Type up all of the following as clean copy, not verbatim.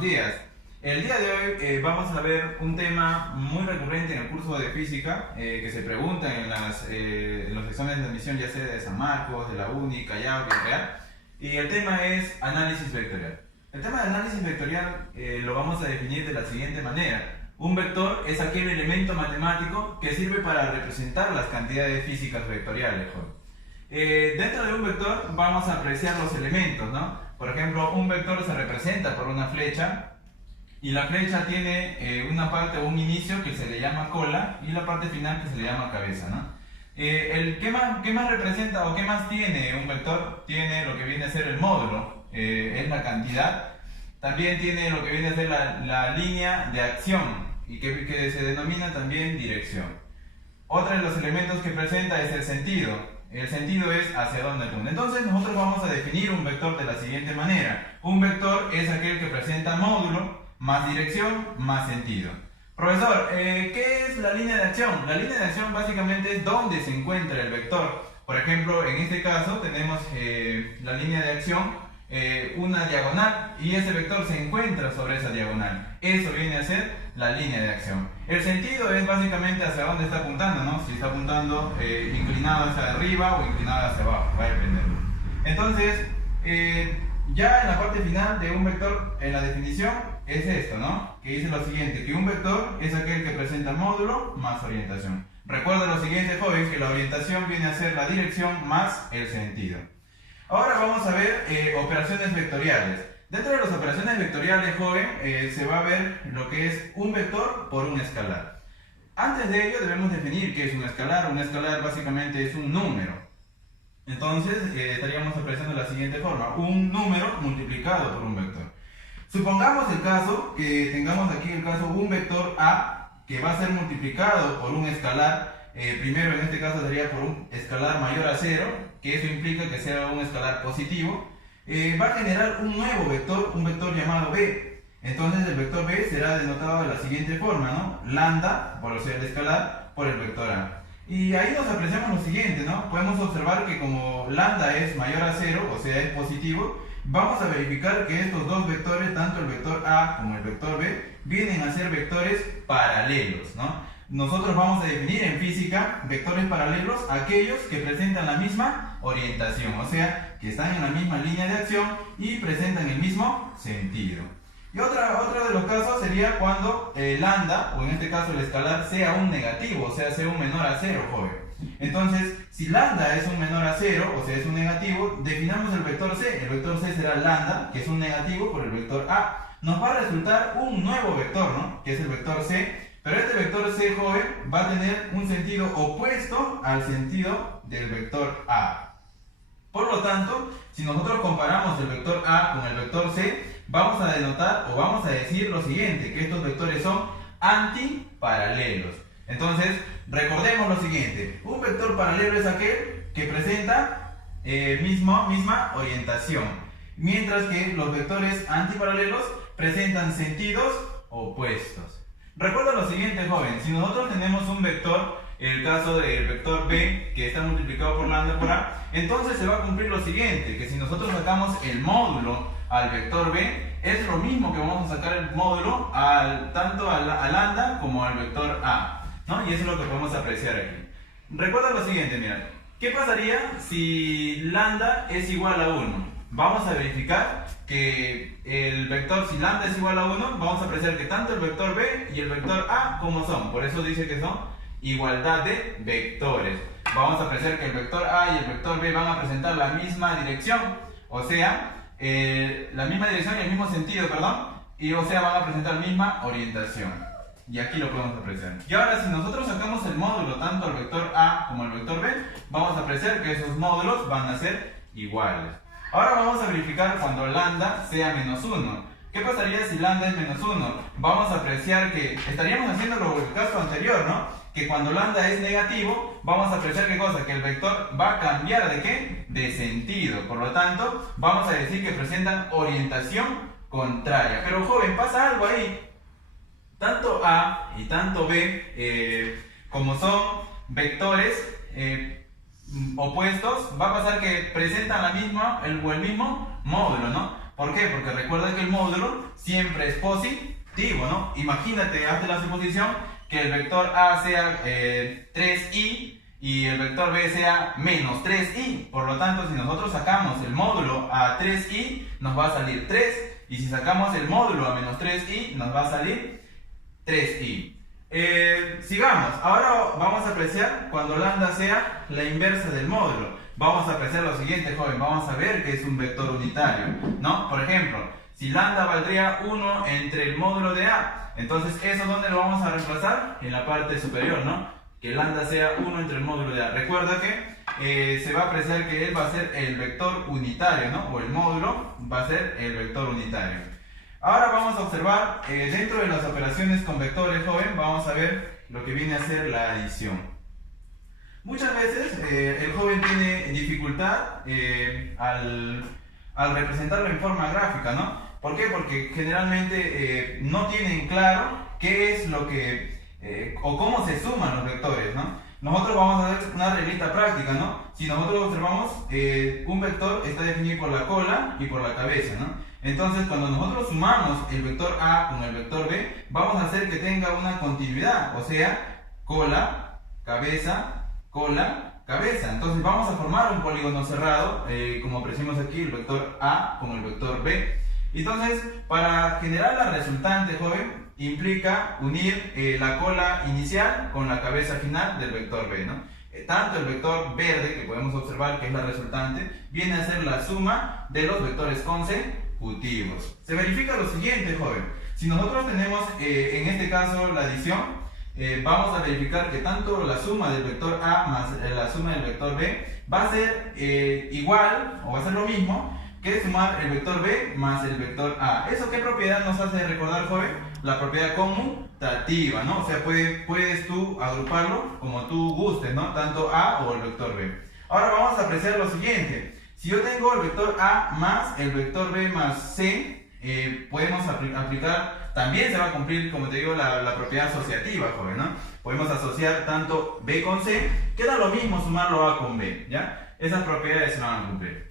buenos días. El día de hoy vamos a ver un tema muy recurrente en el curso de física que se pregunta en los exámenes de admisión, ya sea de San Marcos, de la UNI, Callao, Villarreal. Y el tema es análisis vectorial. El tema de análisis vectorial lo vamos a definir de la siguiente manera. Un vector es aquel elemento matemático que sirve para representar las cantidades físicas vectoriales. Dentro de un vector vamos a apreciar los elementos, ¿no? Por ejemplo, un vector se representa por una flecha y la flecha tiene una parte o un inicio que se le llama cola y la parte final que se le llama cabeza, ¿no? ¿Qué más representa o qué más tiene un vector? Tiene lo que viene a ser el módulo, es la cantidad. También tiene lo que viene a ser la línea de acción y que se denomina también dirección. Otro de los elementos que presenta es el sentido. El sentido es hacia dónde apunta. Entonces nosotros vamos a definir un vector de la siguiente manera. Un vector es aquel que presenta módulo, más dirección, más sentido. Profesor, ¿qué es la línea de acción? La línea de acción básicamente es dónde se encuentra el vector. Por ejemplo, en este caso tenemos la línea de acción, una diagonal, y ese vector se encuentra sobre esa diagonal. Eso viene a ser la línea de acción. El sentido es básicamente hacia dónde está apuntando, ¿no? Si está apuntando inclinado hacia arriba o inclinado hacia abajo, va a depender. Entonces, ya en la parte final de un vector, en la definición, es esto, ¿no? Que dice lo siguiente, que un vector es aquel que presenta módulo más orientación. Recuerda lo siguiente, joven, que la orientación viene a ser la dirección más el sentido. Ahora vamos a ver operaciones vectoriales. Dentro de las operaciones vectoriales, joven, se va a ver lo que es un vector por un escalar. Antes de ello debemos definir qué es un escalar. Un escalar básicamente es un número. Entonces estaríamos apreciando de la siguiente forma: un número multiplicado por un vector. Supongamos el caso que tengamos aquí el caso un vector A que va a ser multiplicado por un escalar. Primero en este caso sería por un escalar mayor a 0, que eso implica que sea un escalar positivo. Va a generar un nuevo vector, un vector llamado B. Entonces el vector B será denotado de la siguiente forma, ¿no? Lambda, por ser el escalar, por el vector A. Y ahí nos apreciamos lo siguiente, ¿no? Podemos observar que como lambda es mayor a 0, o sea es positivo, vamos a verificar que estos dos vectores, tanto el vector A como el vector B, vienen a ser vectores paralelos, ¿no? Nosotros vamos a definir en física vectores paralelos aquellos que presentan la misma orientación, o sea, que están en la misma línea de acción y presentan el mismo sentido. Y otro de los casos sería cuando lambda, o en este caso el escalar, sea un negativo, o sea, sea un menor a 0, joven. Entonces, si lambda es un menor a 0, o sea, es un negativo, definamos el vector C. El vector C será lambda, que es un negativo, por el vector A. Nos va a resultar un nuevo vector, ¿no? Que es el vector C. Pero este vector C, joven, va a tener un sentido opuesto al sentido del vector A. Por lo tanto, si nosotros comparamos el vector A con el vector C, vamos a denotar o vamos a decir lo siguiente, que estos vectores son antiparalelos. Entonces, recordemos lo siguiente: un vector paralelo es aquel que presenta misma orientación, mientras que los vectores antiparalelos presentan sentidos opuestos. Recuerda lo siguiente, joven: si nosotros tenemos un vector, el caso del vector B, que está multiplicado por lambda por A, entonces se va a cumplir lo siguiente, que si nosotros sacamos el módulo al vector B, es lo mismo que vamos a sacar el módulo tanto a lambda como al vector A, ¿no? Y eso es lo que podemos apreciar aquí. Recuerda lo siguiente, mira, ¿qué pasaría si lambda es igual a 1? Vamos a verificar que el vector, si lambda es igual a 1, vamos a apreciar que tanto el vector B y el vector A como son. Por eso dice que son igualdad de vectores. Vamos a apreciar que el vector A y el vector B van a presentar la misma dirección, o sea, la misma dirección y el mismo sentido, perdón, y o sea, van a presentar la misma orientación. Y aquí lo podemos apreciar. Y ahora, si nosotros sacamos el módulo tanto al vector A como al vector B, vamos a apreciar que esos módulos van a ser iguales. Ahora vamos a verificar cuando lambda sea menos 1. ¿Qué pasaría si lambda es menos 1? Vamos a apreciar que estaríamos haciendo lo del caso anterior, ¿no? Que cuando lambda es negativo, vamos a apreciar ¿qué cosa? Que el vector va a cambiar ¿de qué? De sentido. Por lo tanto, vamos a decir que presentan orientación contraria. Pero joven, pasa algo ahí. Tanto A y tanto B, como son vectores opuestos, va a pasar que presentan la misma, el mismo módulo, ¿no? ¿Por qué? Porque recuerda que el módulo siempre es positivo, ¿no? Imagínate, hazte la suposición que el vector A sea 3i y el vector B sea menos 3i. Por lo tanto, si nosotros sacamos el módulo a 3i, nos va a salir 3. Y si sacamos el módulo a menos 3i, nos va a salir 3i. Sigamos. Ahora vamos a apreciar cuando lambda sea la inversa del módulo. Vamos a apreciar lo siguiente, joven. Vamos a ver que es un vector unitario, ¿no? Por ejemplo, si lambda valdría 1 entre el módulo de A, entonces ¿eso dónde lo vamos a reemplazar? En la parte superior, ¿no? Que lambda sea 1 entre el módulo de A. Recuerda que se va a apreciar que él va a ser el vector unitario, ¿no? O el módulo va a ser el vector unitario. Ahora vamos a observar, dentro de las operaciones con vectores, joven, vamos a ver lo que viene a ser la adición. Muchas veces el joven tiene dificultad al representarlo en forma gráfica, ¿no? ¿Por qué? Porque generalmente no tienen claro qué es lo que o cómo se suman los vectores, ¿no? Nosotros vamos a hacer una reglita práctica, ¿no? Si nosotros observamos, un vector está definido por la cola y por la cabeza, ¿no? Entonces, cuando nosotros sumamos el vector A con el vector B, vamos a hacer que tenga una continuidad, o sea, cola, cabeza, cola, cabeza. Entonces vamos a formar un polígono cerrado, como apreciamos aquí, el vector A con el vector B. Entonces, para generar la resultante, joven, implica unir la cola inicial con la cabeza final del vector B, ¿no? Tanto el vector verde, que podemos observar que es la resultante, viene a ser la suma de los vectores consecutivos. Se verifica lo siguiente, joven. Si nosotros tenemos, en este caso, la adición, vamos a verificar que tanto la suma del vector A más la suma del vector B va a ser igual, o va a ser lo mismo, que sumar el vector B más el vector A. ¿Eso qué propiedad nos hace recordar, joven? La propiedad conmutativa, ¿no? O sea, puedes tú agruparlo como tú gustes, ¿no? Tanto A o el vector B. Ahora vamos a apreciar lo siguiente. Si yo tengo el vector A más el vector B más C, podemos aplicar, también se va a cumplir, como te digo, la propiedad asociativa, joven, ¿no? Podemos asociar tanto B con C, queda lo mismo sumarlo A con B, ¿ya? Esas propiedades se van a cumplir.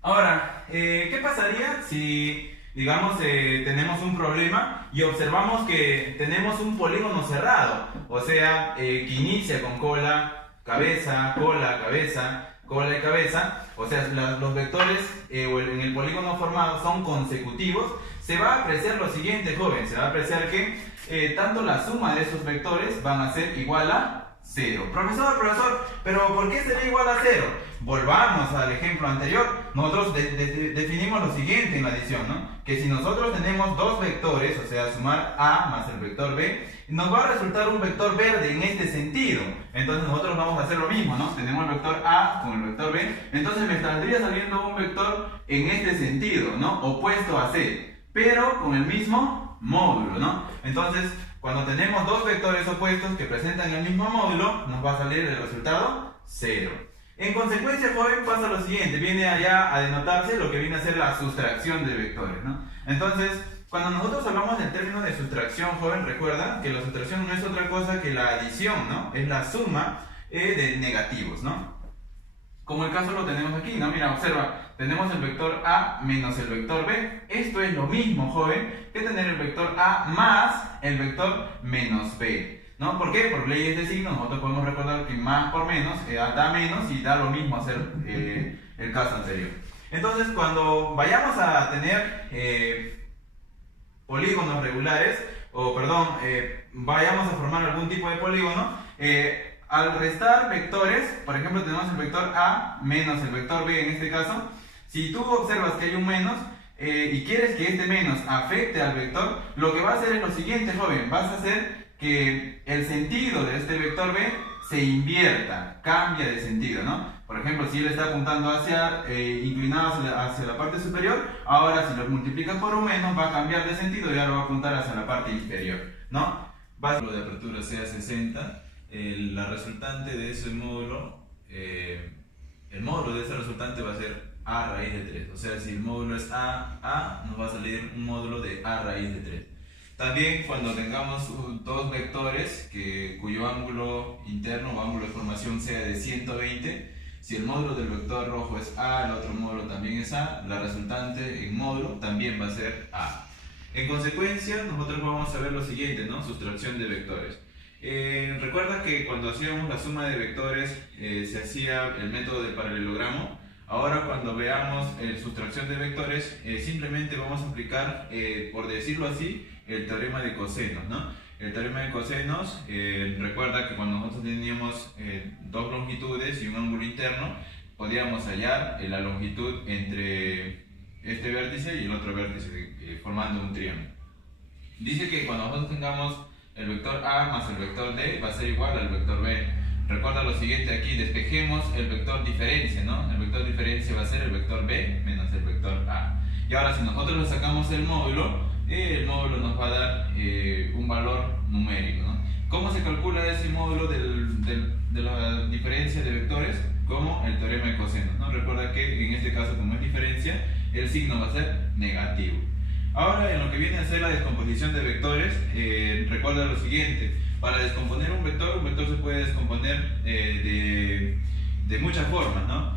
Ahora, ¿qué pasaría si, digamos, tenemos un problema y observamos que tenemos un polígono cerrado? O sea, que inicia con cola, cabeza, cola, cabeza, cola y cabeza. O sea, los vectores en el polígono formado son consecutivos. Se va a apreciar lo siguiente, joven. Se va a apreciar que tanto la suma de esos vectores van a ser igual a 0. Profesor, ¿pero por qué sería igual a 0? Volvamos al ejemplo anterior. Nosotros definimos lo siguiente en la adición, ¿no? Que si nosotros tenemos dos vectores, o sea, sumar A más el vector B, nos va a resultar un vector verde en este sentido. Entonces nosotros vamos a hacer lo mismo, ¿no? Tenemos el vector A con el vector B, entonces me saldría saliendo un vector en este sentido, ¿no? Opuesto a C, pero con el mismo módulo, ¿no? Entonces, cuando tenemos dos vectores opuestos que presentan el mismo módulo, nos va a salir el resultado 0. En consecuencia, joven, pasa lo siguiente, viene allá a denotarse lo que viene a ser la sustracción de vectores, ¿no? Entonces, cuando nosotros hablamos del término de sustracción, joven, recuerda que la sustracción no es otra cosa que la adición, ¿no? Es la suma de negativos, ¿no? Como el caso lo tenemos aquí, ¿no? Mira, observa, tenemos el vector A menos el vector B. Esto es lo mismo, joven, que tener el vector A más el vector menos B, ¿no? ¿Por qué? Por leyes de signo, nosotros podemos recordar que más por menos da menos y da lo mismo hacer el caso anterior. Entonces, cuando vayamos a tener polígonos regulares, o perdón, vayamos a formar algún tipo de polígono, al restar vectores, por ejemplo, tenemos el vector A menos el vector B en este caso. Si tú observas que hay un menos y quieres que este menos afecte al vector, lo que va a hacer es lo siguiente, joven. Vas a hacer que el sentido de este vector B se invierta, cambia de sentido, ¿no? Por ejemplo, si él está apuntando inclinado hacia la parte superior, ahora si lo multiplicas por un menos va a cambiar de sentido y ahora va a apuntar hacia la parte inferior, ¿no? Lo de apertura sea 60, la resultante de ese módulo, el módulo de ese resultante va a ser A raíz de 3. O sea, si el módulo es A, nos va a salir un módulo de A raíz de 3. También cuando tengamos dos vectores cuyo ángulo interno o ángulo de formación sea de 120, Si el módulo del vector rojo es A, el otro módulo también es A, la resultante en módulo también va a ser A. En consecuencia, nosotros vamos a ver lo siguiente, ¿no? Sustracción de vectores. Recuerda que cuando hacíamos la suma de vectores se hacía el método del paralelogramo. Ahora cuando veamos sustracción de vectores, simplemente vamos a aplicar, por decirlo así, el teorema de cosenos, ¿no? El teorema de cosenos, recuerda que cuando nosotros teníamos dos longitudes y un ángulo interno, podíamos hallar la longitud entre este vértice y el otro vértice, formando un triángulo. Dice que cuando nosotros tengamos el vector A más el vector D va a ser igual al vector B. Recuerda lo siguiente aquí, despejemos el vector diferencia, ¿no? El vector diferencia va a ser el vector B menos el vector A. Y ahora si nosotros le sacamos el módulo nos va a dar un valor numérico, ¿no? ¿Cómo se calcula ese módulo de la diferencia de vectores? Como el teorema de cosenos, ¿no? Recuerda que en este caso, como es diferencia, el signo va a ser negativo. Ahora, en lo que viene a ser la descomposición de vectores, recuerda lo siguiente: para descomponer un vector se puede descomponer de muchas formas, ¿no?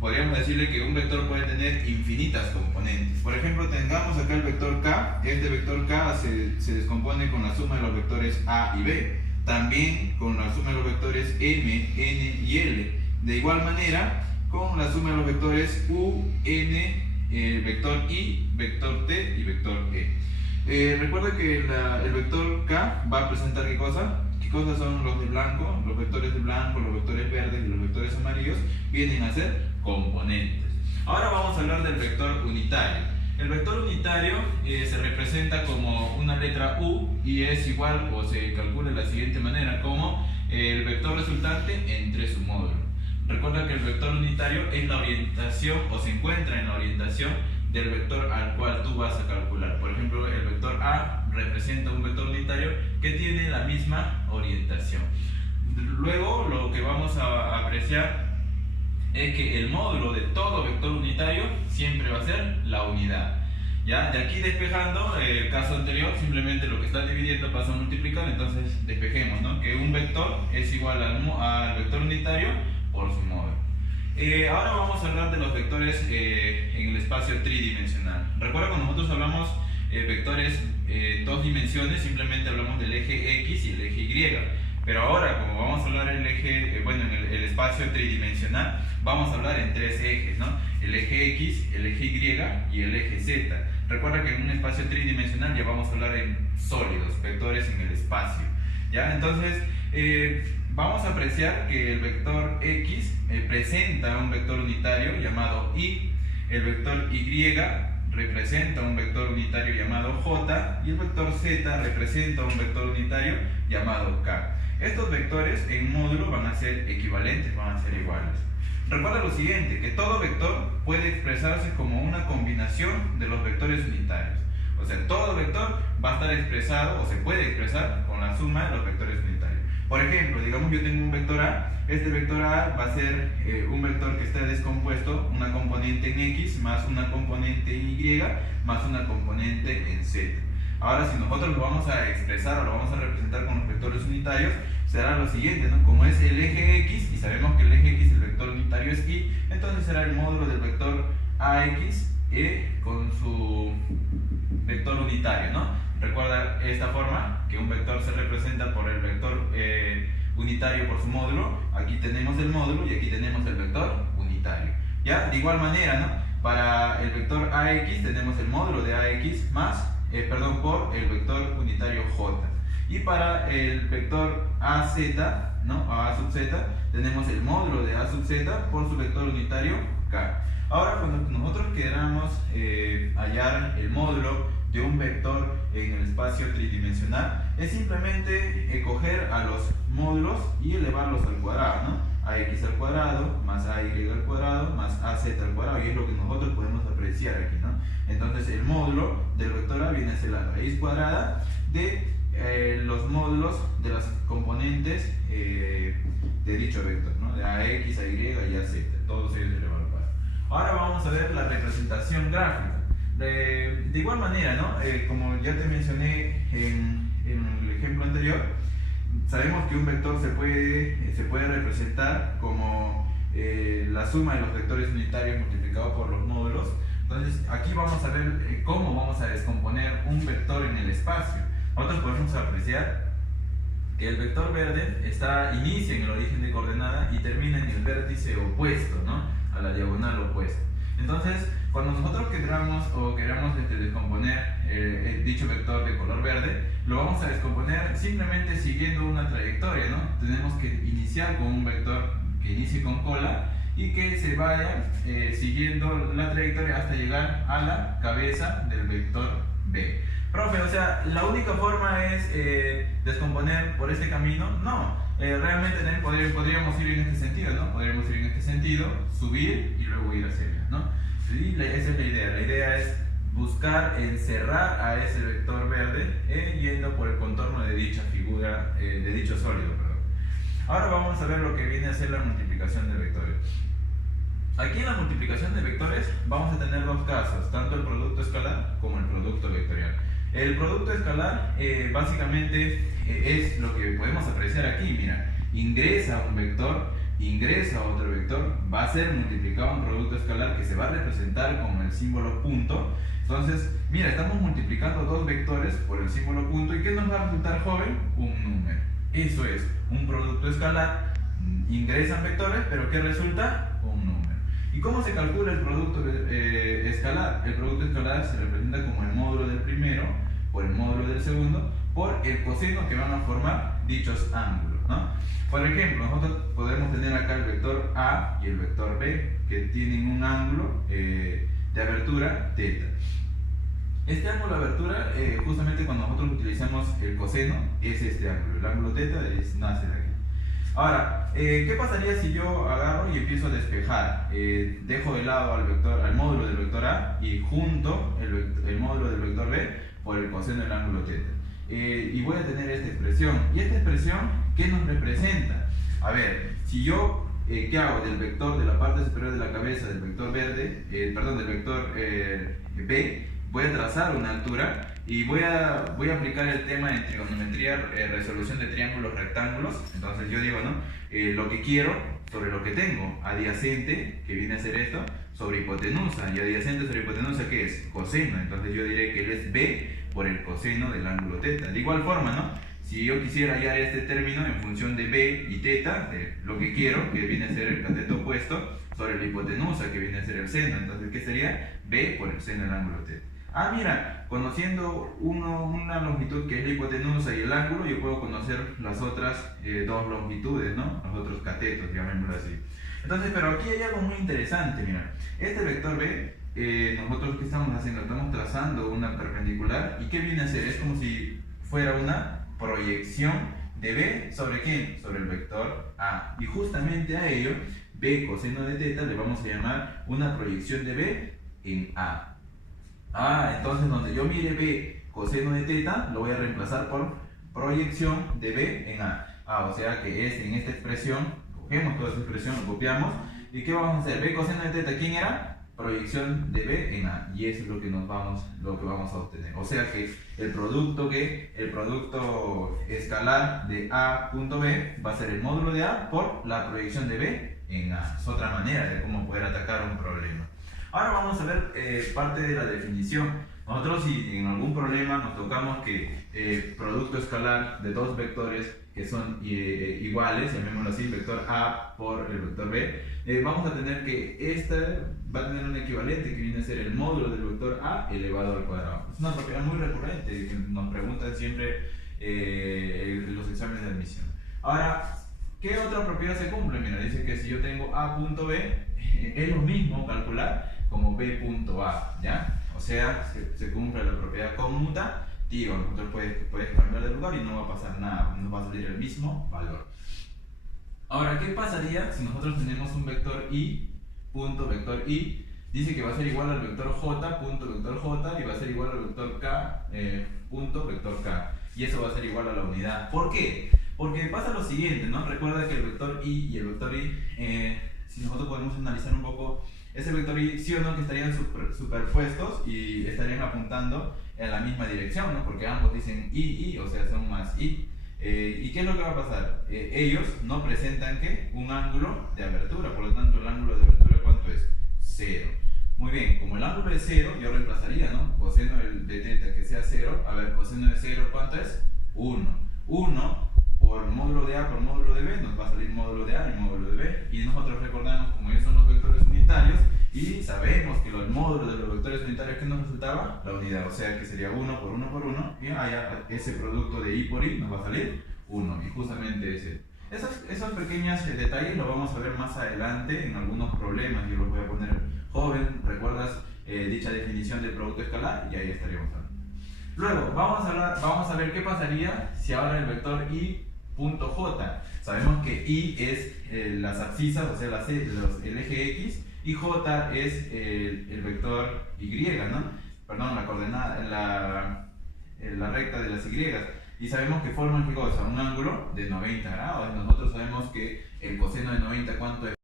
Podríamos decirle que un vector puede tener infinitas componentes. Por ejemplo, tengamos acá el vector K. Este vector K se descompone con la suma de los vectores A y B. También con la suma de los vectores M, N y L. De igual manera, con la suma de los vectores U, N, vector I, vector T y vector E. Recuerda que el vector K va a presentar ¿qué cosa? ¿Qué cosas son los de blanco? Los vectores de blanco, los vectores verdes y los vectores amarillos vienen a ser componentes. Ahora vamos a hablar del vector unitario. El vector unitario se representa como una letra U y es igual, o se calcula de la siguiente manera, como el vector resultante entre su módulo. Recuerda que el vector unitario es la orientación, o se encuentra en la orientación del vector al cual tú vas a calcular. Por ejemplo, el vector A representa un vector unitario que tiene la misma orientación. Luego, lo que vamos a apreciar es que el módulo de todo vector unitario siempre va a ser la unidad. ¿Ya? De aquí despejando, el caso anterior, simplemente lo que está dividiendo pasa a multiplicar, entonces despejemos, ¿no? Que un vector es igual al vector unitario por su módulo. Ahora vamos a hablar de los vectores en el espacio tridimensional. Recuerda cuando nosotros hablamos vectores dos dimensiones, simplemente hablamos del eje X y el eje Y. Pero ahora, como vamos a hablar en el espacio tridimensional, vamos a hablar en tres ejes, ¿no? El eje X, el eje Y y el eje Z. Recuerda que en un espacio tridimensional ya vamos a hablar en sólidos, vectores en el espacio, ¿ya? Entonces, vamos a apreciar que el vector X presenta un vector unitario llamado Y, el vector Y representa un vector unitario llamado J y el vector Z representa un vector unitario llamado K. Estos vectores en módulo van a ser equivalentes, van a ser iguales. Recuerda lo siguiente, que todo vector puede expresarse como una combinación de los vectores unitarios. O sea, todo vector va a estar expresado o se puede expresar con la suma de los vectores unitarios. Por ejemplo, digamos yo tengo un vector A. Este vector A va a ser un vector que está descompuesto, una componente en X más una componente en Y más una componente en Z. Ahora, si nosotros lo vamos a expresar o lo vamos a representar con los vectores unitarios, será lo siguiente, ¿no? Como es el eje X y sabemos que el eje X, el vector unitario es Y, entonces será el módulo del vector AX con su vector unitario, ¿no? Recuerda esta forma, que un vector se representa por el vector unitario por su módulo. Aquí tenemos el módulo y aquí tenemos el vector unitario, ¿ya? De igual manera, ¿no? Para el vector AX tenemos el módulo de AX más, por el vector unitario J. Y para el vector AZ, ¿no? A sub Z, tenemos el módulo de A sub Z por su vector unitario K. Ahora, cuando nosotros queramos hallar el módulo de un vector en el espacio tridimensional, es simplemente coger a los módulos y elevarlos al cuadrado, ¿no? AX al cuadrado más AY al cuadrado más AZ al cuadrado, y es lo que nosotros podemos apreciar aquí, ¿no? Entonces el módulo del vector A viene a ser la raíz cuadrada de los módulos de las componentes de dicho vector, ¿no? De AX, AY y AZ, todos ellos elevados al cuadrado. Ahora vamos a ver la representación gráfica. De igual manera, ¿no? Como ya te mencioné en el ejemplo anterior, sabemos que un vector se puede representar como la suma de los vectores unitarios multiplicado por los módulos. Entonces aquí vamos a ver cómo vamos a descomponer un vector en el espacio. Nosotros podemos apreciar que el vector verde inicia en el origen de coordenada y termina en el vértice opuesto, ¿no? A la diagonal opuesta. Entonces, cuando nosotros queramos descomponer dicho vector de color verde, lo vamos a descomponer simplemente siguiendo una trayectoria, ¿no? Tenemos que iniciar con un vector que inicie con cola y que se vaya siguiendo la trayectoria hasta llegar a la cabeza del vector B. Profe, o sea, ¿la única forma es descomponer por este camino? No, realmente también podríamos ir en este sentido, ¿no? Podríamos ir en este sentido, subir y luego ir hacia allá, ¿no? Sí, esa es la idea. La idea es buscar encerrar a ese vector verde yendo por el contorno de dicha figura, de dicho sólido, perdón. Ahora vamos a ver lo que viene a ser la multiplicación de vectores. Aquí en la multiplicación de vectores vamos a tener dos casos, tanto el producto escalar como el producto vectorial. El producto escalar básicamente es lo que podemos apreciar aquí. Mira, ingresa un vector, ingresa otro vector, va a ser multiplicado un producto escalar que se va a representar con el símbolo punto. Entonces, mira, estamos multiplicando dos vectores por el símbolo punto. ¿Y qué nos va a resultar, joven? Un número. Eso es, un producto escalar, ingresan vectores, pero ¿qué resulta? Un número. ¿Y cómo se calcula el producto escalar? El producto escalar se representa como el módulo del primero por el módulo del segundo por el coseno que van a formar dichos ángulos, ¿no? Por ejemplo, nosotros podemos tener acá el vector A y el vector B que tienen un ángulo de abertura θ. Este ángulo de abertura, justamente cuando nosotros utilizamos el coseno, es este ángulo. El ángulo θ nace de aquí. Ahora, ¿qué pasaría si yo agarro y empiezo a despejar? Dejo de lado al módulo del vector A y junto el módulo del vector B por el coseno del ángulo θ. Y voy a tener esta expresión. ¿Y esta expresión qué nos representa? A ver, si yo, ¿qué hago? Del vector de la parte superior de la cabeza del vector verde, del vector B, voy a trazar una altura y voy a aplicar el tema en trigonometría, resolución de triángulos rectángulos. Entonces yo digo, ¿no? Lo que quiero sobre lo que tengo, adyacente, que viene a ser esto, sobre hipotenusa. Y adyacente sobre hipotenusa, ¿qué es? Coseno. Entonces yo diré que él es B por el coseno del ángulo θ. De igual forma, ¿no? Si yo quisiera hallar este término en función de B y θ, de lo que quiero, que viene a ser el cateto opuesto, sobre la hipotenusa, que viene a ser el seno. Entonces, ¿qué sería? B por el seno del ángulo θ. Ah, mira, conociendo una longitud que es la hipotenusa y el ángulo, yo puedo conocer las otras dos longitudes, ¿no? Los otros catetos, llamémoslo así. Entonces, pero aquí hay algo muy interesante, mira. Este vector B, nosotros ¿qué estamos haciendo? Estamos trazando una perpendicular. ¿Y qué viene a ser? Es como si fuera una proyección de B sobre ¿quién? Sobre el vector A. Y justamente a ello, B coseno de θ le vamos a llamar una proyección de B en A. Entonces donde yo mire B coseno de θ, lo voy a reemplazar por proyección de B en A. O sea que en esta expresión, cogemos toda esta expresión, lo copiamos. ¿Y qué vamos a hacer? B coseno de θ, ¿quién era? Proyección de B en A. Y eso es lo que vamos a obtener. O sea que el producto escalar de A punto B va a ser el módulo de A por la proyección de B en A. Es otra manera de cómo poder atacar un problema. Ahora vamos a ver parte de la definición. Nosotros si en algún problema nos tocamos que producto escalar de dos vectores que son iguales, llamémoslo así, vector A por el vector B, vamos a tener que esta va a tener un equivalente que viene a ser el módulo del vector A elevado al cuadrado. Es una propiedad muy recurrente que nos preguntan siempre los exámenes de admisión. Ahora, ¿qué otra propiedad se cumple? Mira, dice que si yo tengo A punto B, es lo mismo calcular como B punto A, ¿ya? O sea, se cumple la propiedad conmutativa. Nosotros puedes cambiar de lugar y no va a pasar nada, nos va a salir el mismo valor. Ahora, ¿qué pasaría si nosotros tenemos un vector I, punto vector I? Dice que va a ser igual al vector J, punto vector J, y va a ser igual al vector K, punto vector K. Y eso va a ser igual a la unidad. ¿Por qué? Porque pasa lo siguiente, ¿no? Recuerda que el vector I y el vector I, si nosotros podemos analizar un poco, ese vector I, sí o no, que estarían superpuestos y estarían apuntando en la misma dirección, ¿no? Porque ambos dicen I, o sea, son más I. ¿Y qué es lo que va a pasar? Ellos no presentan ¿qué? Un ángulo de abertura, por lo tanto el ángulo de abertura ¿cuánto es? 0. Muy bien, como el ángulo es 0, yo reemplazaría, ¿no? Coseno de teta que sea 0, a ver, coseno de 0 ¿cuánto es? 1. 1 por módulo de A por módulo de B, nos va a salir módulo de A y módulo de B. Y nosotros recordamos como ellos son los vectores unitarios y sabemos que el módulo de los vectores unitarios que nos resultaba la unidad, o sea que sería 1 por 1 por 1 y allá ese producto de I por I nos va a salir 1 y justamente ese. Esos pequeños detalles los vamos a ver más adelante en algunos problemas. Yo los voy a poner joven, recuerdas dicha definición del producto escalar y ahí estaríamos hablando. Luego vamos a ver qué pasaría si ahora el vector I.J. Sabemos que I es las abscisas, o sea el eje X, y J es el vector Y, ¿no? Perdón, la coordenada, la recta de las Y. Y sabemos que forman ¿qué cosa? Un ángulo de 90 grados. Nosotros sabemos que el coseno de 90 ¿cuánto es?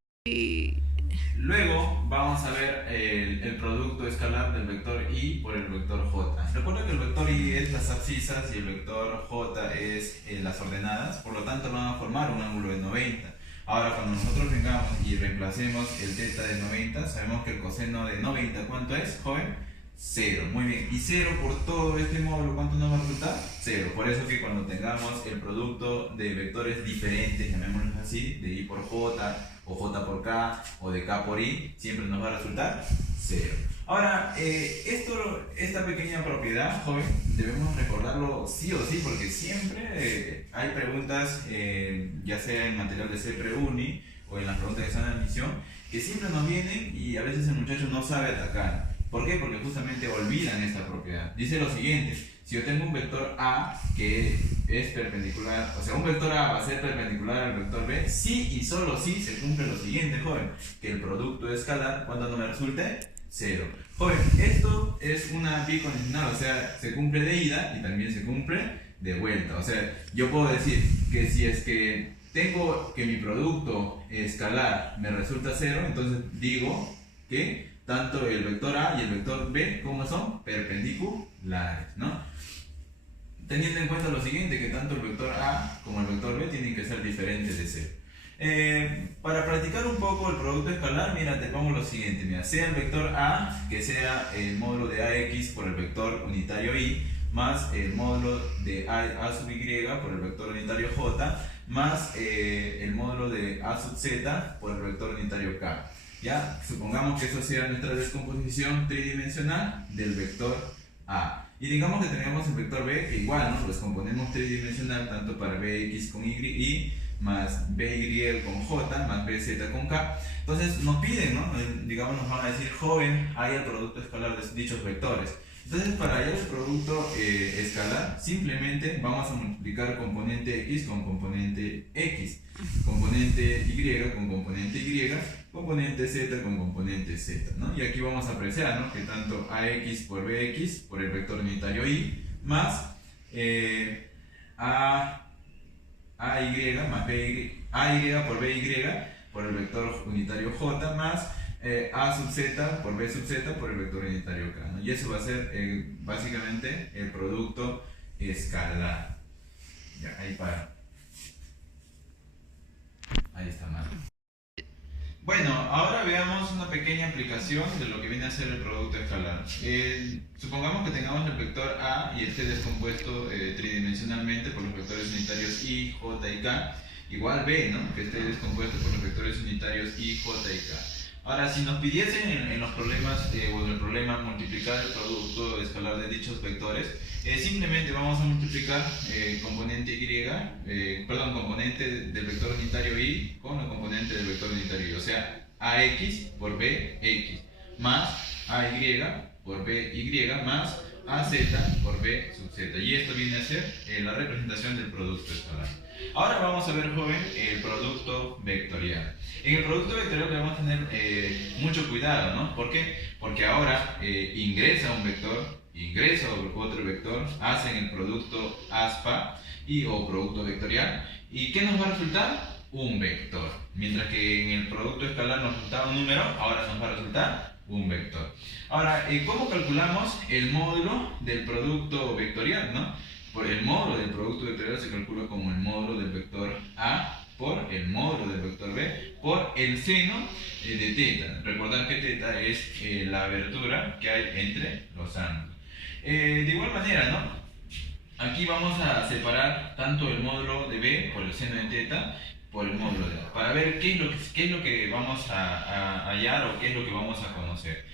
Luego vamos a ver el producto escalar del vector I por el vector J. Recuerda que el vector I es las abscisas y el vector J es las ordenadas, por lo tanto van a formar un ángulo de 90. Ahora cuando nosotros vengamos y reemplacemos el teta de 90, sabemos que el coseno de 90 ¿cuánto es, joven? 0, muy bien, y 0 por todo este módulo, ¿cuánto nos va a resultar? 0, por eso que cuando tengamos el producto de vectores diferentes, llamémoslos así, de I por J, o J por K, o de K por I, siempre nos va a resultar 0. Ahora, esta pequeña propiedad, joven, debemos recordarlo sí o sí, porque siempre hay preguntas, ya sea en material de CPRUNI, o en las preguntas de examen de admisión, que siempre nos vienen y a veces el muchacho no sabe atacar. ¿Por qué? Porque justamente olvidan esta propiedad. Dice lo siguiente, si yo tengo un vector A que es perpendicular, o sea, un vector A va a ser perpendicular al vector B, si y solo si se cumple lo siguiente, joven, que el producto escalar, cuando no me resulte, 0. Joven, esto es una bicondicional, o sea, se cumple de ida y también se cumple de vuelta. O sea, yo puedo decir que si es que tengo que mi producto escalar me resulta 0, entonces digo que tanto el vector A y el vector B, ¿cómo son? Perpendiculares, ¿no? Teniendo en cuenta lo siguiente, que tanto el vector A como el vector B tienen que ser diferentes de 0. Para practicar un poco el producto escalar, mira, te pongo lo siguiente, mira, sea el vector A, que sea el módulo de AX por el vector unitario Y, más el módulo de A sub Y por el vector unitario J, más el módulo de A sub Z por el vector unitario K. Ya, supongamos que eso sea nuestra descomposición tridimensional del vector A. Y digamos que tenemos el vector B, que igual, ¿no? Lo descomponemos tridimensional tanto para Bx con Y, más By con J, más Bz con K. Entonces nos piden, ¿no? Digamos, nos van a decir, joven, hay el producto escalar de dichos vectores. Entonces, para hallar el producto escalar, simplemente vamos a multiplicar componente X con componente X, componente Y con componente Y, componente Z con componente Z, ¿no? Y aquí vamos a apreciar, ¿no? Que tanto AX por BX por el vector unitario Y, más AY más AY por BY por el vector unitario J, más A sub Z por B sub Z por el vector unitario K, ¿no? Y eso va a ser básicamente el producto escalar. Ya, ahí para. Ahí está mal. Bueno, ahora veamos una pequeña aplicación de lo que viene a ser el producto escalar. Supongamos que tengamos el vector A y esté descompuesto tridimensionalmente por los vectores unitarios I, J y K, igual B, ¿no? Que esté descompuesto por los vectores unitarios I, J y K. Ahora, si nos pidiesen en los problemas, o en el problema, multiplicar el producto escalar de dichos vectores, simplemente vamos a multiplicar componente componente del vector unitario Y con el componente del vector unitario Y, o sea, AX por BX, más AY por BY, más AZ por B sub Z. Y esto viene a ser la representación del producto escalar. Ahora vamos a ver, joven, el producto vectorial. En el producto vectorial debemos tener mucho cuidado, ¿no? ¿Por qué? Porque ahora ingresa un vector, ingresa otro vector, hacen el producto aspa o producto vectorial. ¿Y qué nos va a resultar? Un vector. Mientras que en el producto escalar nos resultaba un número, ahora nos va a resultar un vector. Ahora, ¿cómo calculamos el módulo del producto vectorial, no? por el módulo del producto vectorial se calcula como el módulo del vector A por el módulo del vector B por el seno de teta. Recordar que teta es la abertura que hay entre los ángulos. De igual manera, ¿no? Aquí vamos a separar tanto el módulo de B por el seno de teta por el módulo de A, para ver qué es lo que vamos a hallar o qué es lo que vamos a conocer.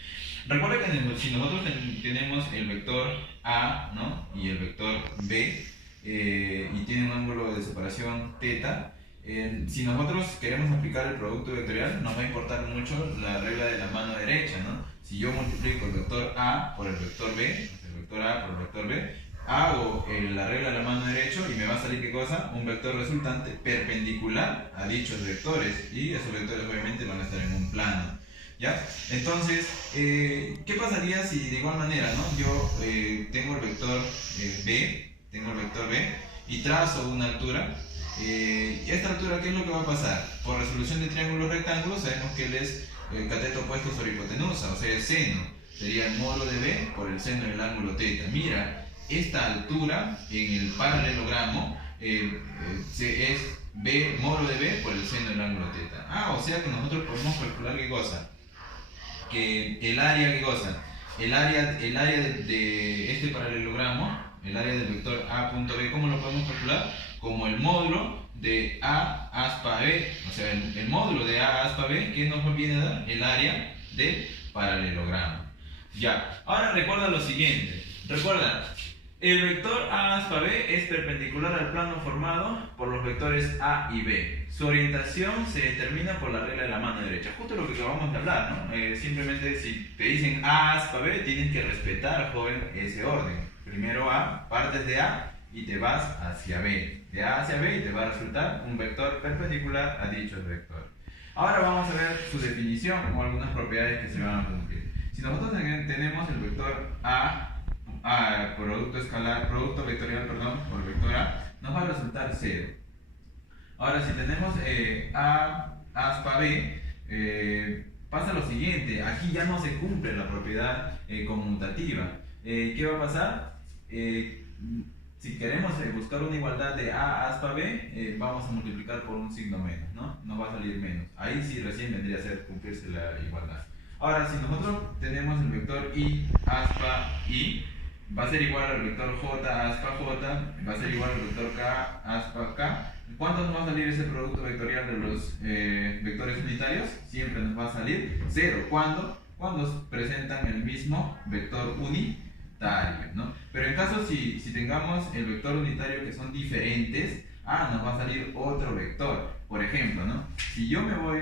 Recuerda que si nosotros tenemos el vector A, ¿no? Y el vector B y tiene un ángulo de separación teta, si nosotros queremos aplicar el producto vectorial nos va a importar mucho la regla de la mano derecha, ¿no? Si yo multiplico el vector A por el vector B, el vector A por el vector B, hago la regla de la mano derecha y me va a salir ¿qué cosa? Un vector resultante perpendicular a dichos vectores, y esos vectores obviamente van a estar en un plano, ¿ya? Entonces, ¿qué pasaría si de igual manera, ¿no? Yo tengo el vector B y trazo una altura? Y esta altura, ¿qué es lo que va a pasar? Por resolución de triángulos rectángulos sabemos que él es cateto opuesto sobre hipotenusa, o sea, el seno sería el módulo de B por el seno del ángulo teta. Mira, esta altura en el paralelogramo es B, módulo de B por el seno del ángulo teta. O sea que nosotros podemos calcular ¿qué cosa? Que el área, ¿qué cosa? El área de este paralelogramo, el área del vector A punto B, ¿cómo lo podemos calcular? Como el módulo de A aspa B, o sea, el módulo de A aspa B, que nos viene a dar el área del paralelogramo. Ya, ahora recuerda lo siguiente, recuerda, el vector A aspa B es perpendicular al plano formado por los vectores A y B. Su orientación se determina por la regla de la mano derecha, justo lo que acabamos de hablar, ¿no? Simplemente si te dicen A aspa B, tienes que respetar, joven, ese orden. Primero A, partes de A y te vas hacia B. De A hacia B y te va a resultar un vector perpendicular a dicho vector. Ahora vamos a ver su definición o algunas propiedades que se van a cumplir. Si nosotros tenemos el vector producto vectorial, por el vector A, nos va a resultar 0. Ahora, si tenemos A aspa B, pasa lo siguiente, aquí ya no se cumple la propiedad conmutativa. ¿Qué va a pasar? Si queremos buscar una igualdad de A aspa B, vamos a multiplicar por un signo menos, ¿no? Nos va a salir menos. Ahí sí recién vendría a ser cumplirse la igualdad. Ahora, si nosotros tenemos el vector I aspa I, va a ser igual al vector J aspa J, va a ser igual al vector K aspa K. ¿Cuánto nos va a salir ese producto vectorial de los vectores unitarios? Siempre nos va a salir 0. ¿Cuándo? Cuando presentan el mismo vector unitario, ¿no? Pero en caso si tengamos el vector unitario que son diferentes, nos va a salir otro vector. Por ejemplo, ¿no? Si yo me voy,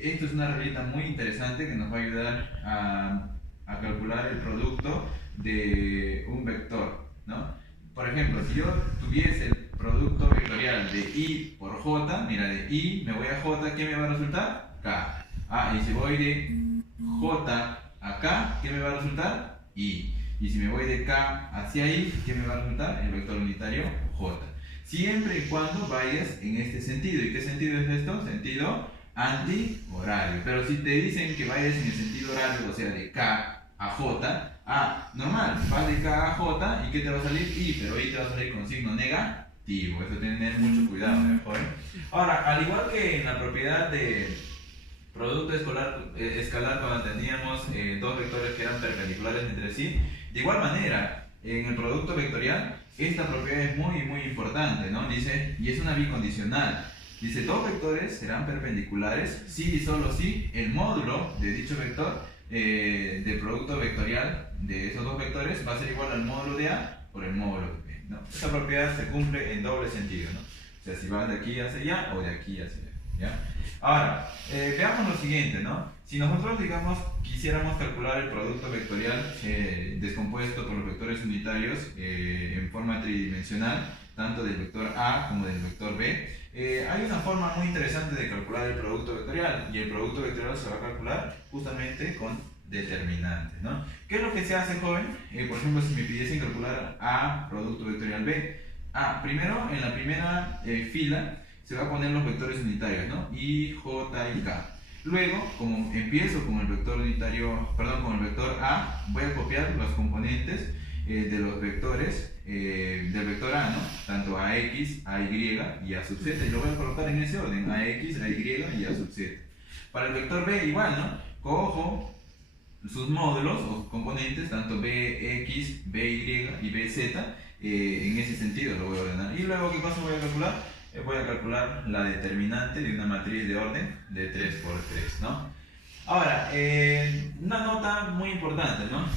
esto es una reglita muy interesante que nos va a ayudar a calcular el producto de un vector, ¿no? Por ejemplo, si yo tuviese el producto vectorial de I por J, mira, de I me voy a J, ¿qué me va a resultar? K. Y si voy de J a K, ¿qué me va a resultar? I. Y si me voy de K hacia I, ¿qué me va a resultar? El vector unitario J. Siempre y cuando vayas en este sentido. ¿Y qué sentido es esto? Sentido antihorario. Pero si te dicen que vayas en el sentido horario, o sea, de K a J, normal, vas de K a J, ¿y qué te va a salir? I, pero I te va a salir con signo negativo. Eso tiene que tener mucho cuidado, joven. Ahora, al igual que en la propiedad de producto escalar cuando teníamos dos vectores que eran perpendiculares entre sí, de igual manera, en el producto vectorial, esta propiedad es muy importante, ¿no? Dice, y es una bicondicional. Dice, dos vectores serán perpendiculares si y solo si el módulo de dicho vector del producto vectorial de esos dos vectores va a ser igual al módulo de A por el módulo de B, ¿no? Esta propiedad se cumple en doble sentido, ¿no? O sea, si va de aquí hacia allá o de aquí hacia allá, ¿ya? Ahora, veamos lo siguiente, ¿no? Si nosotros, digamos, quisiéramos calcular el producto vectorial descompuesto por los vectores unitarios en forma tridimensional, tanto del vector A como del vector B, hay una forma muy interesante de calcular el producto vectorial, y el producto vectorial se va a calcular justamente con determinantes, ¿no? ¿Qué es lo que se hace, joven? Por ejemplo, si me pidiesen calcular A producto vectorial B, primero, en la primera fila se va a poner los vectores unitarios, ¿no? I, J y K. Luego, como empiezo con el vector unitario, con el vector A, voy a copiar los componentes de los vectores del vector A, ¿no? Tanto AX, AY y A sub Z, y lo voy a colocar en ese orden, AX, AY y A sub Z. Para el vector B igual, ¿no? Cojo sus módulos o componentes, tanto BX, BY y BZ, en ese sentido lo voy a ordenar. Y luego, ¿qué cosa voy a calcular? Voy a calcular la determinante de una matriz de orden de 3×3, ¿no? Ahora, una nota muy importante, ¿no?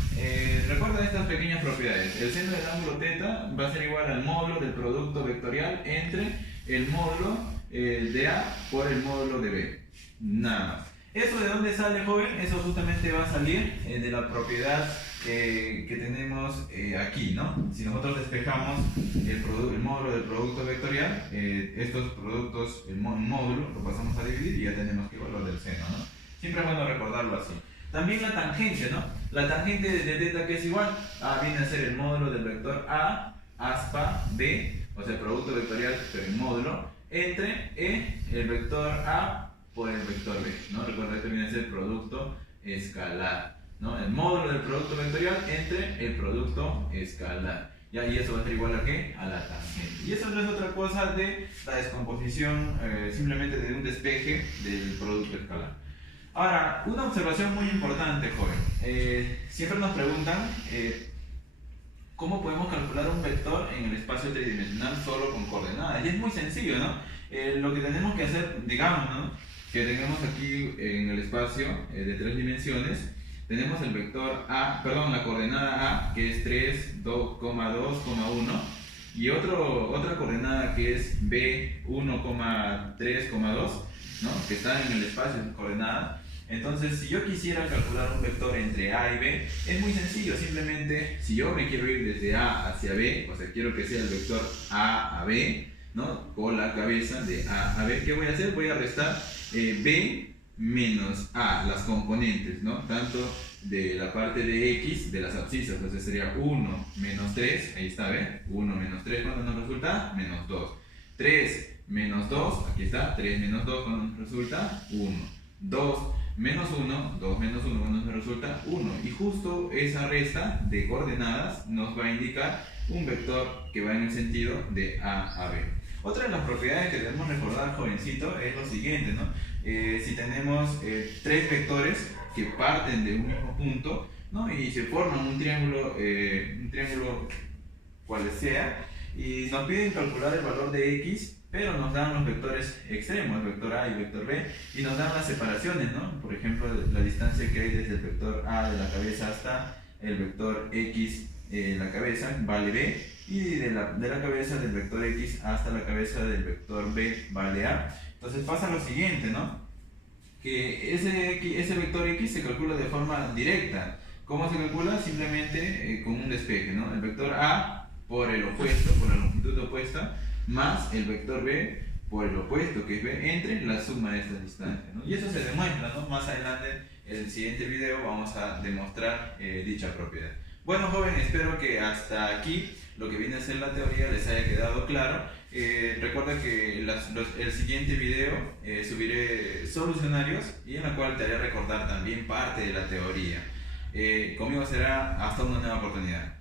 Recuerda estas pequeñas propiedades. El seno del ángulo θ va a ser igual al módulo del producto vectorial entre el módulo de A por el módulo de B. Nada más. ¿Eso de dónde sale, joven? Eso justamente va a salir de la propiedad que tenemos aquí, ¿no? Si nosotros despejamos el módulo del producto vectorial, estos productos, el módulo, lo pasamos a dividir y ya tenemos que valor del seno, ¿no? Siempre es bueno recordarlo así. También la tangente, ¿no? La tangente de θ, que es igual, viene a ser el módulo del vector A aspa B, o sea, el producto vectorial, pero en módulo, entre el vector A por el vector B, ¿no? Recuerda que esto viene a ser producto escalar, ¿no? El módulo del producto vectorial entre el producto escalar. ¿Ya? Y eso va a ser igual a ¿qué? A la tangente. Y eso no es otra cosa de la descomposición simplemente de un despeje del producto escalar. Ahora, una observación muy importante, joven. Siempre nos preguntan cómo podemos calcular un vector en el espacio tridimensional solo con coordenadas. Y es muy sencillo, ¿no? Lo que tenemos que hacer, digamos, ¿no? Que tenemos aquí en el espacio de 3 dimensiones, tenemos el vector A, perdón, la coordenada A, que es 3, 2,2,1, y otra coordenada que es B, 1,3,2, ¿no? Que están en el espacio de coordenadas. Entonces, si yo quisiera calcular un vector entre A y B, es muy sencillo. Simplemente, si yo me quiero ir desde A hacia B, o sea, quiero que sea el vector A a B, ¿no? Con la cabeza de A a B, ¿qué voy a hacer? Voy a restar B menos A, las componentes, ¿no? Tanto de la parte de X, de las abscisas, entonces sería 1 menos 3, ahí está, ¿ve? 1 menos 3, ¿cuánto nos resulta? Menos 2. 3 menos 2, aquí está, 3 menos 2, ¿cuánto nos resulta? 1. 2 menos 1, 2 menos 1, ¿cuánto nos resulta? 1. Y justo esa resta de coordenadas nos va a indicar un vector que va en el sentido de A a B. Otra de las propiedades que debemos recordar, jovencito, es lo siguiente, ¿no? Si tenemos 3 vectores que parten de un mismo punto, ¿no? Y se forman un triángulo cual sea, y nos piden calcular el valor de X, pero nos dan los vectores extremos, el vector A y el vector B, y nos dan las separaciones, ¿no? Por ejemplo, la distancia que hay desde el vector A de la cabeza hasta el vector X la cabeza vale B, y de la cabeza del vector X hasta la cabeza del vector B vale A. Entonces pasa lo siguiente, ¿no? Que ese vector X se calcula de forma directa. ¿Cómo se calcula? Simplemente con un despeje, ¿no? El vector A por el opuesto, por la longitud opuesta, más el vector B por el opuesto, que es B, entre la suma de estas distancias, ¿no? Y eso se demuestra, ¿no? Más adelante, en el siguiente video, vamos a demostrar dicha propiedad. Bueno, joven, espero que hasta aquí lo que viene a ser la teoría les haya quedado claro. Recuerda que el siguiente video subiré solucionarios, y en la cual te haré recordar también parte de la teoría. Conmigo será hasta una nueva oportunidad.